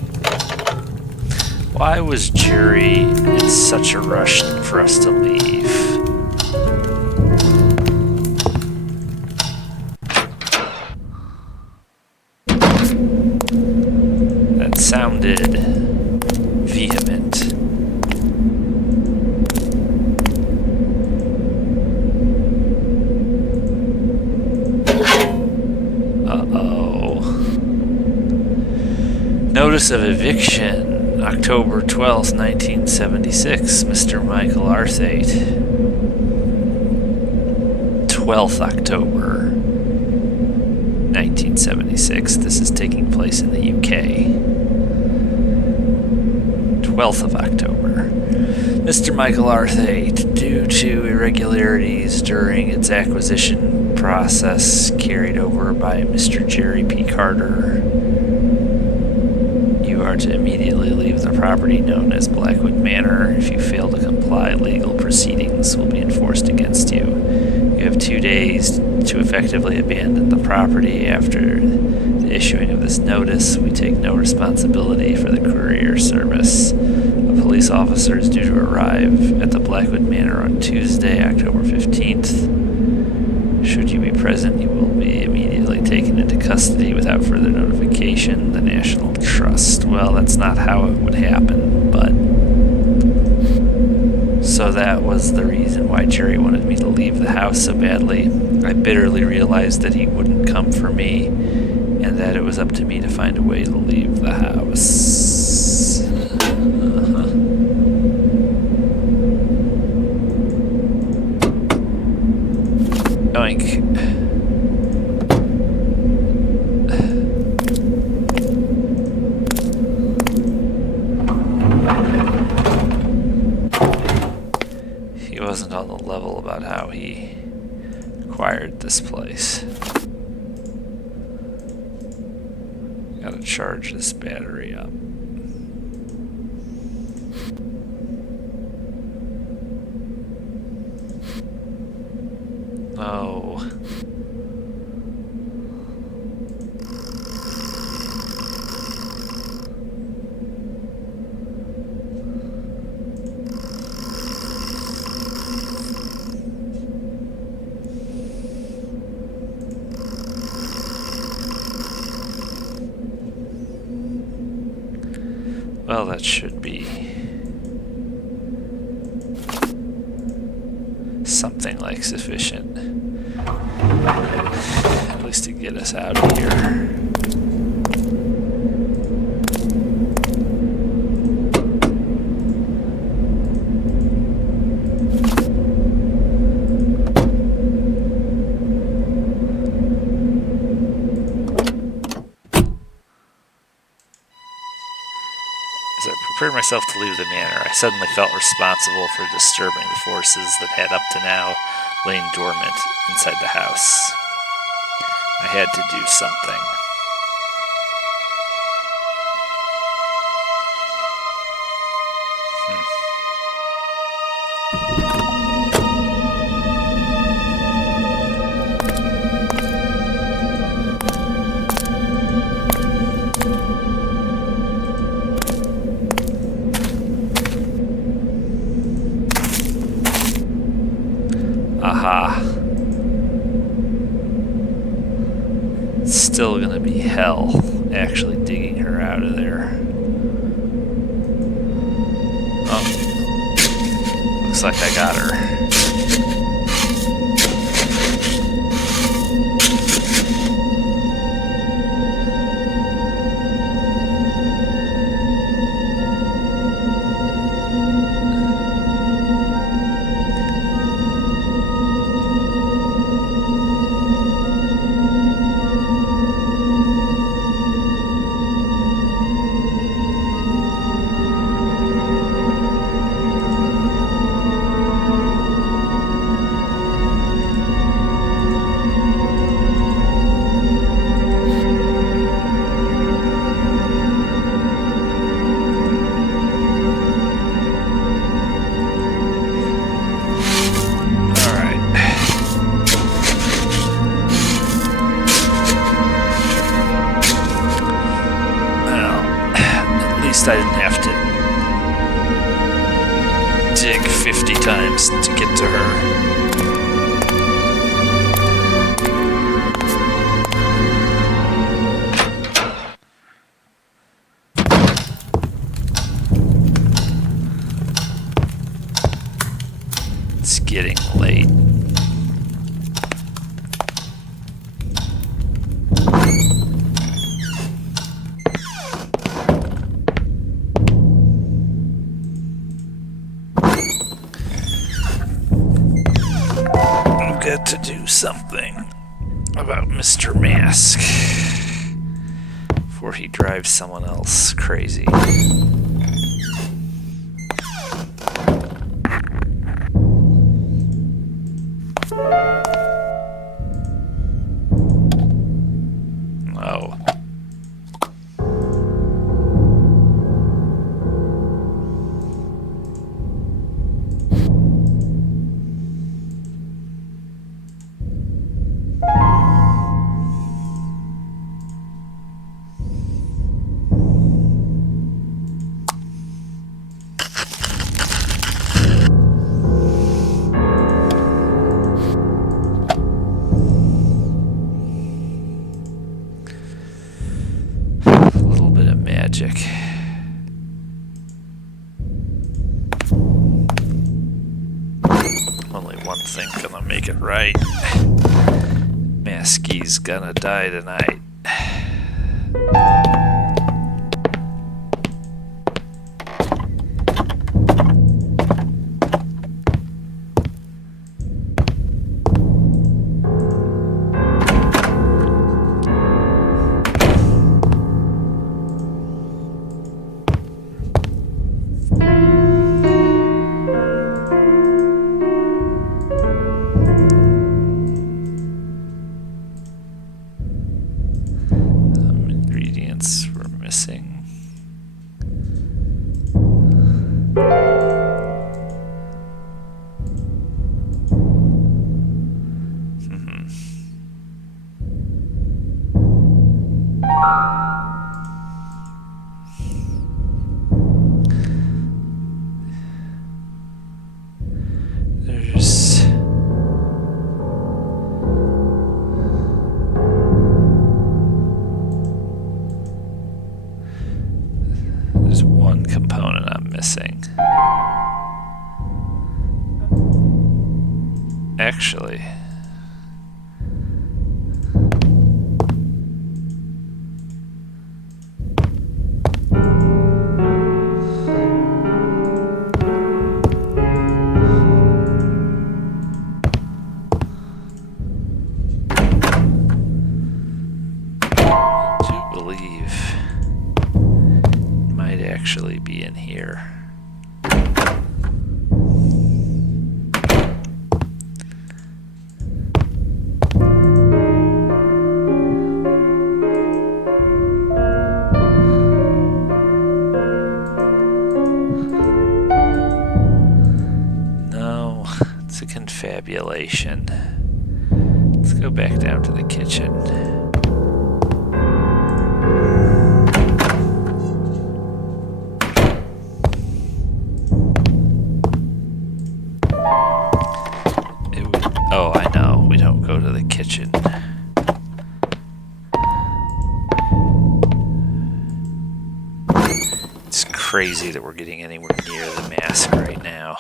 Why was Jerry in such a rush for us to leave? That sounded vehement. Uh-oh. Notice of eviction, October 12th, 1976, Mr. Michael Arthate. 12th October, 1976. This is taking place in the UK. 12th of October. Mr. Michael Arthate, due to irregularities during its acquisition process carried over by Mr. Jerry P. Carter, you are to immediately leave the property known as Blackwood Manor. If you fail to comply, legal proceedings will be enforced against you. You have 2 days to effectively abandon the property. After the issuing of this notice, we take no responsibility for the courier service. A police officer is due to arrive at the Blackwood Manor on Tuesday, October 15th. Should you be present, you will be immediately taken into custody without further notification. The National Trust. Well, that's not how it would happen, but... So that was the reason why Jerry wanted me to leave the house so badly. I bitterly realized that he wouldn't come for me, and that it was up to me to find a way to leave the house. Uh-huh. wasn't on the level about how he acquired this place. Gotta charge this battery up. Oh. Well, that should be something like sufficient. At least to get us out of here. As I prepared myself to leave the manor, I suddenly felt responsible for disturbing the forces that had up to now lain dormant inside the house. I had to do something. Aha. It's still gonna be hell actually digging her out of there. Oh. Looks like I got her. I didn't have to dig 50 times to get to her. It's getting late. Got to do something about Mr. Mask before he drives someone else crazy. Oh. Magic. Only one thing gonna make it right. Masky's gonna die tonight. Actually, I do believe it might actually be in here. No, it's a confabulation. Let's go back down to the kitchen. Oh, I know. We don't go to the kitchen. It's crazy that we're getting anywhere near the mask right now.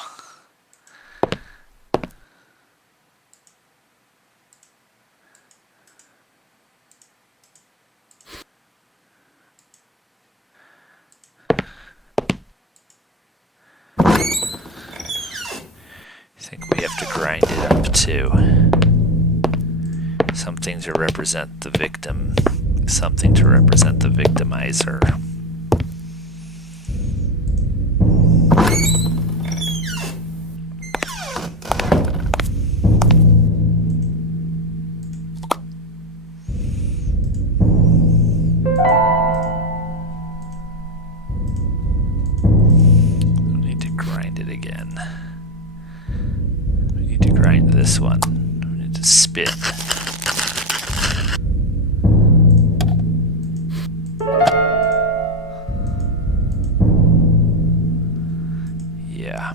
I think we have to grind it up too. Something to represent the victim, something to represent the victimizer. We need to grind it again. We need to grind this one. We need to spin. Yeah.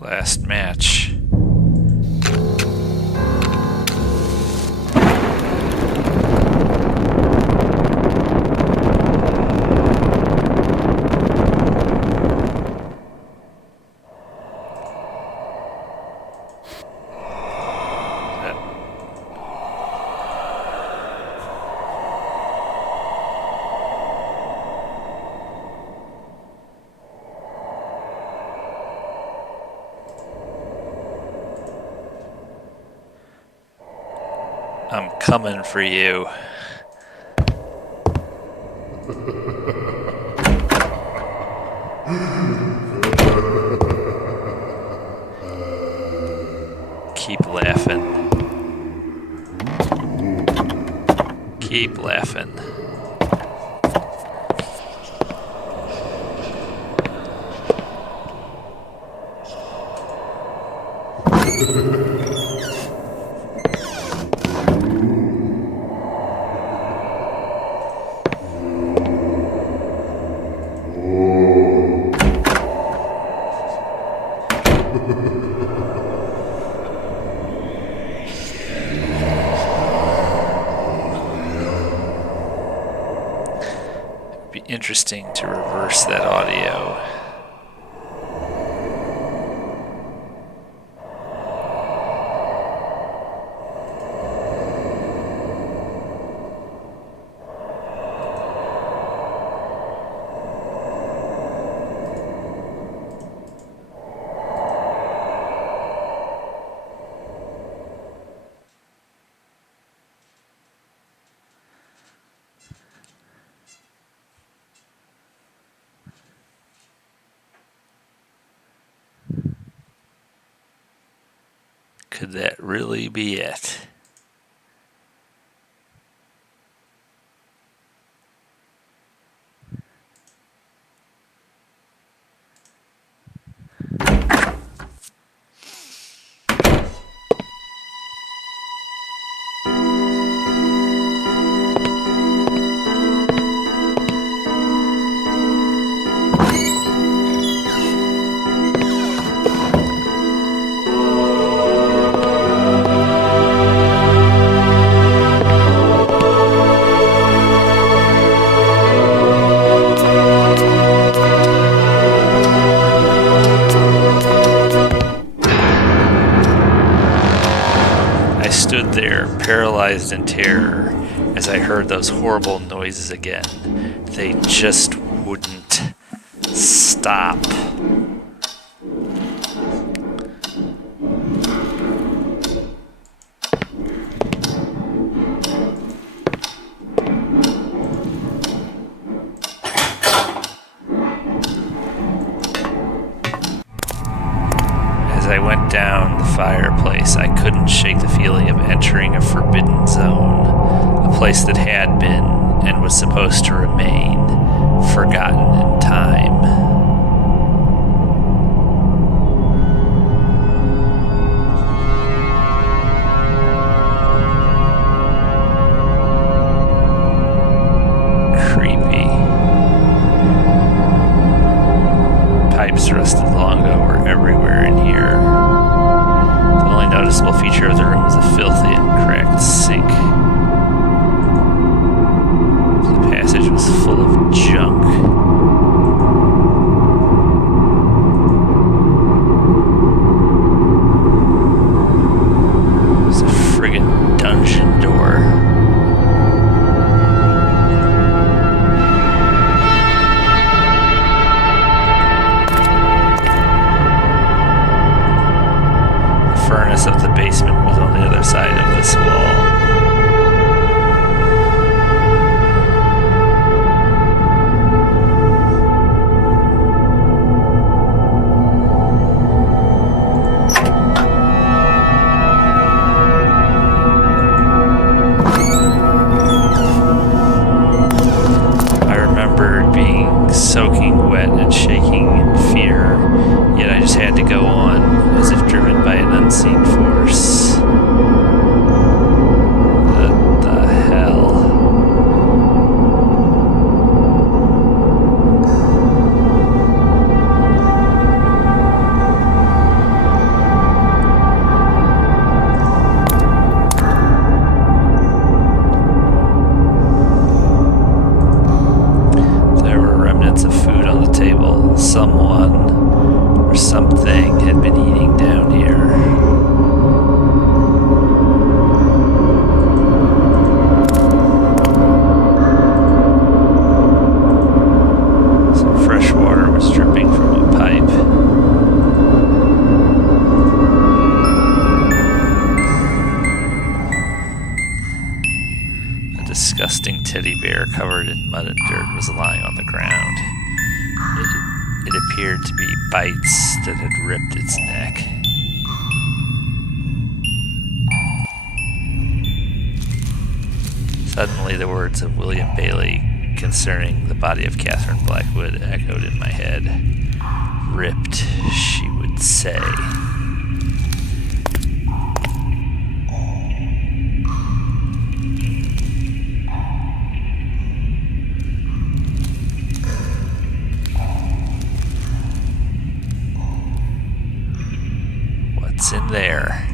Last match. I'm coming for you. Keep laughing. Keep laughing. It'd be interesting to reverse that audio. Could that really be it? Stood there, paralyzed in terror, as I heard those horrible noises again. They just wouldn't stop. As I went down the fireplace, I couldn't shake the feeling of entering a forbidden zone, a place that had been, and was supposed to remain, forgotten in time. Creepy. Pipes rusted long ago were everywhere in here. The only noticeable feature of the room was a filthy and cracked sink. The passage was full of junk. It was a friggin' dungeon door. The furnace of the basement was on the other side of this wall. I remembered being soaking wet and shaking in fear, yet I just had to go on, as if driven by an unseen force. What the hell? There were remnants of food on the table. Someone or something had been eating down here. Some fresh water was dripping from a pipe. A disgusting teddy bear covered in mud and dirt was lying on the ground. It appeared to be bites that had ripped its neck. Suddenly, the words of William Bailey concerning the body of Catherine Blackwood echoed in my head. Ripped, she would say. What's in there?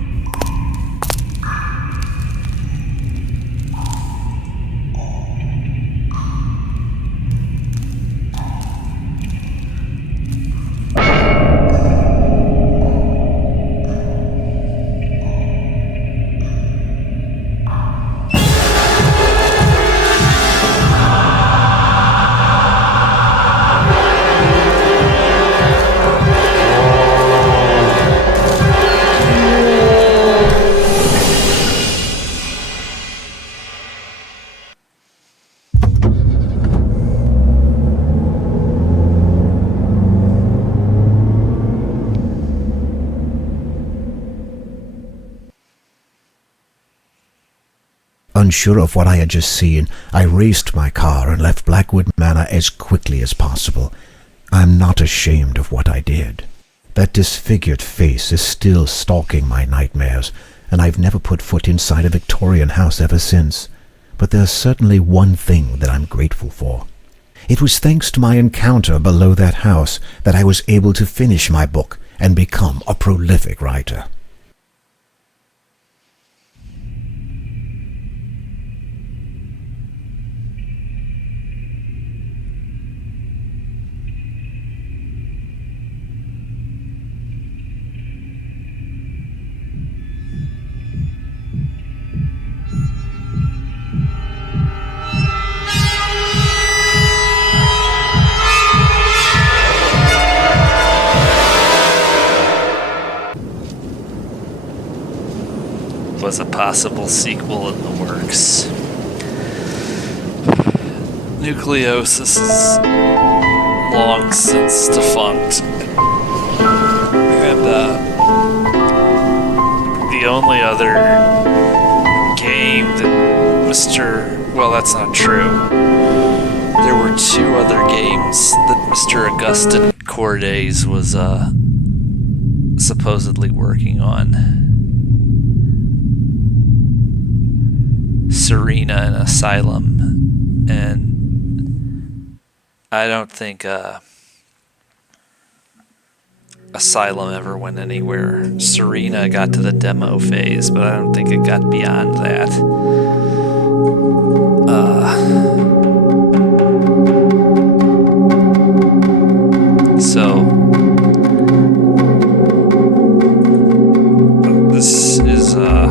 Unsure of what I had just seen, I raced my car and left Blackwood Manor as quickly as possible. I'm not ashamed of what I did. That disfigured face is still stalking my nightmares, and I've never put foot inside a Victorian house ever since. But there's certainly one thing that I'm grateful for. It was thanks to my encounter below that house that I was able to finish my book and become a prolific writer. Was a possible sequel in the works. Nucleosis is long since defunct, and the only other game that well, that's not true. There were two other games that Mr. Augustin Cordays was supposedly working on. Serena and Asylum, and I don't think Asylum ever went anywhere. Serena got to the demo phase, but I don't think it got beyond that. So this is the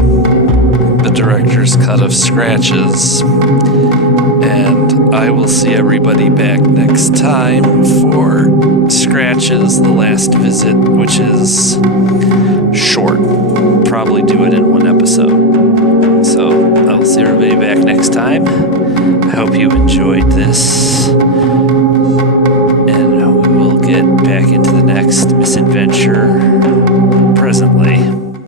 director's cut of Scratches, and I will see everybody back next time for Scratches: The Last Visit, which is short. Probably do it in one episode. So I will see everybody back next time. I hope you enjoyed this, and we will get back into the next misadventure presently.